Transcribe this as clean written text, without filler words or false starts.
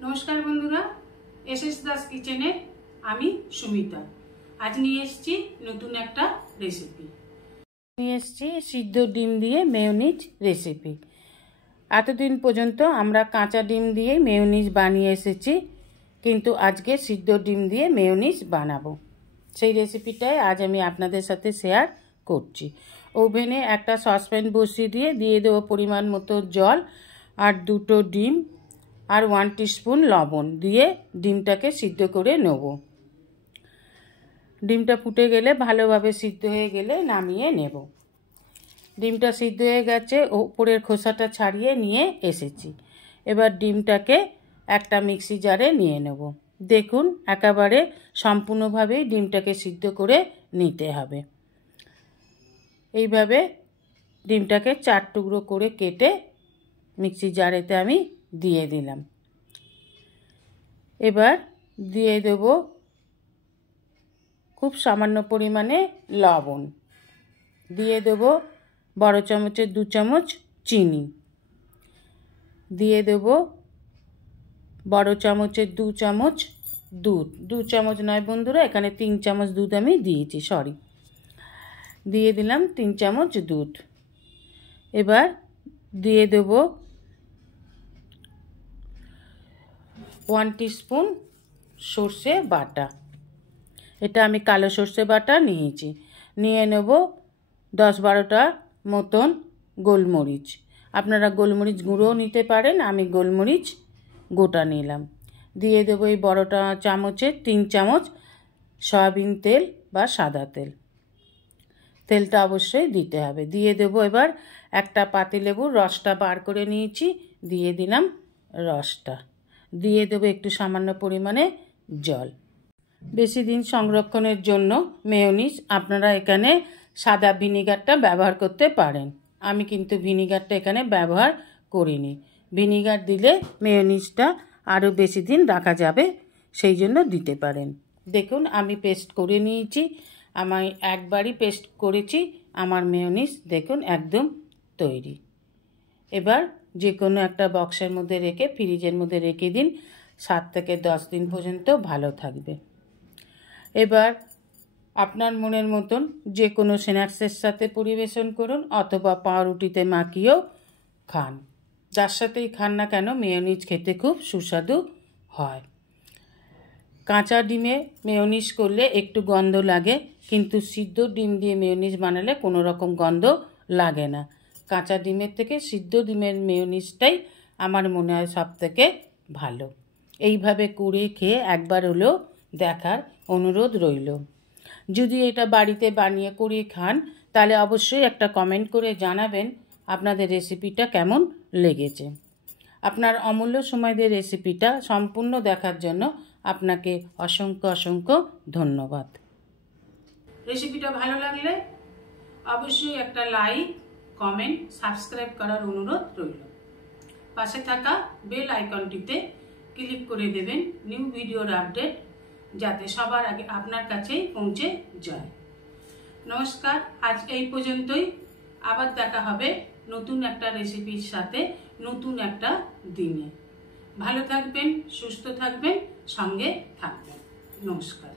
नमस्कार बंधुरा एसएस दास किचेने आमी सुमिता आज निये एसेछि नतून एकटा रेसिपि निये एसेछि सिद्ध डिम दिए मेयोनिज रेसिपि। एतदिन पर्यन्त आमरा काँचा डिम दिए मेयोनिज बानिये एसेछि किन्तु आजके सिद्ध डिम दिए मेयोनिज बानाबो। सेई रेसिपिटाई आज आमी आपनादेर साथे शेयार करछि। ओभेने एकटा ससप्यान बसिए दिए देब परिमाण मतो जल और दुटो डिम और 1 टीस्पून लवण दिए डिमटाके सिद्ध करे नेब। डिमटा फुटे गेले भालोभाबे सिद्ध हये गेले नामिये नेब। डिमटा सिद्ध हये गेछे ओपरेर खोसाटा छाड़िये निये एसेछि। एबार डिमटाके एकटा मिक्सि जारे निये नेब। देखुन एकेबारे सम्पूर्णभावे डिमटाके सिद्ध करे निते हबे। এইভাবে ডিমটাকে 4 টুকরো করে কেটে মিক্সি জারেতে আমি দিয়ে দিলাম। এবার দিয়ে দেব খুব সামান্য পরিমাণে লবণ, দিয়ে দেব বড় চামচের 2 চামচ চিনি, দিয়ে দেব বড় চামচের 2 চামচ দুধ। 2 চামচ নয় বন্ধুরা, এখানে 3 চামচ দুধ আমি দিয়েছি, সরি। দিয়ে দিলাম 3 চামচ দুধ। এবার দিয়ে দেব 1 টিস্পুন সরষে বাটা। এটা আমি কালো সরষে বাটা নিয়েছি। নিয়ে নেব 10-12টা মতন গোলমরিচ। আপনারা গোলমরিচ গুঁড়োও নিতে পারেন, আমি গোলমরিচ গোটা নিলাম। দিয়ে দেব এই বড়টা চামচে 3 চামচ সয়াবিন তেল বা সাদা তেল। তেলটা অবশ্যই দিতে হবে। দিয়ে দেব এবার একটা পাতিলেবুর রসটা বার করে নিয়েছি, দিয়ে দিলাম রসটা। দিয়ে দেব একটু সামান্য পরিমাণে জল। বেশি দিন সংরক্ষণের জন্য মেয়োনিজ আপনারা এখানে সাদা ভিনিগারটা ব্যবহার করতে পারেন। আমি কিন্তু ভিনিগারটা এখানে ব্যবহার করিনি। ভিনিগার দিলে মেয়োনিজটা আরও বেশি দিন রাখা যাবে, সেই জন্য দিতে পারেন। দেখুন আমি পেস্ট করে নিয়েছি, আমি একবারই পেস্ট করেছি। আমার মেয়োনিজ দেখুন একদম তৈরি। এবার যে কোনো একটা বক্সের মধ্যে রেখে ফ্রিজের মধ্যে রেখে দিন, 7 থেকে 10 দিন পর্যন্ত ভালো থাকবে। এবার আপনার মনের মতন যে কোনো স্ন্যাক্সের সাথে পরিবেশন করুন অথবা পাউরুটিতে মাখিয়েও খান। যার সাথেই খান না কেন মেয়োনিজ খেতে খুব সুস্বাদু হয়। কাঁচা ডিমে মেয়োনিজ করলে একটু গন্ধ লাগে, কিন্তু সিদ্ধ ডিম দিয়ে মেয়োনিজ বানালে কোনো রকম গন্ধ লাগে না। কাঁচা ডিমের থেকে সিদ্ধ ডিমের মেয়োনিজটাই আমার মনে হয় সবথেকে ভালো। এইভাবে করে খেয়ে একবার হলেও দেখার অনুরোধ রইল। যদি এটা বাড়িতে বানিয়ে করে খান তাহলে অবশ্যই একটা কমেন্ট করে জানাবেন আপনাদের রেসিপিটা কেমন লেগেছে। আপনার অমূল্য সময় দিয়ে রেসিপিটা সম্পূর্ণ দেখার জন্য আপনাকে অসংখ্য অসংখ্য ধন্যবাদ। রেসিপিটা ভালো লাগলে অবশ্যই একটা লাইক, কমেন্ট, সাবস্ক্রাইব করার অনুরোধ রইল। পাশে থাকা বেল আইকনটিতে ক্লিক করে দেবেন নিউ ভিডিওর আপডেট যাতে সবার আগে আপনার কাছেই পৌঁছে যায়। নমস্কার, আজ এই পর্যন্তই। আবার দেখা হবে নতুন একটা রেসিপির সাথে নতুন একটা দিনে। ভালো থাকবেন, সুস্থ থাকবেন, সঙ্গে থাকবেন। নমস্কার।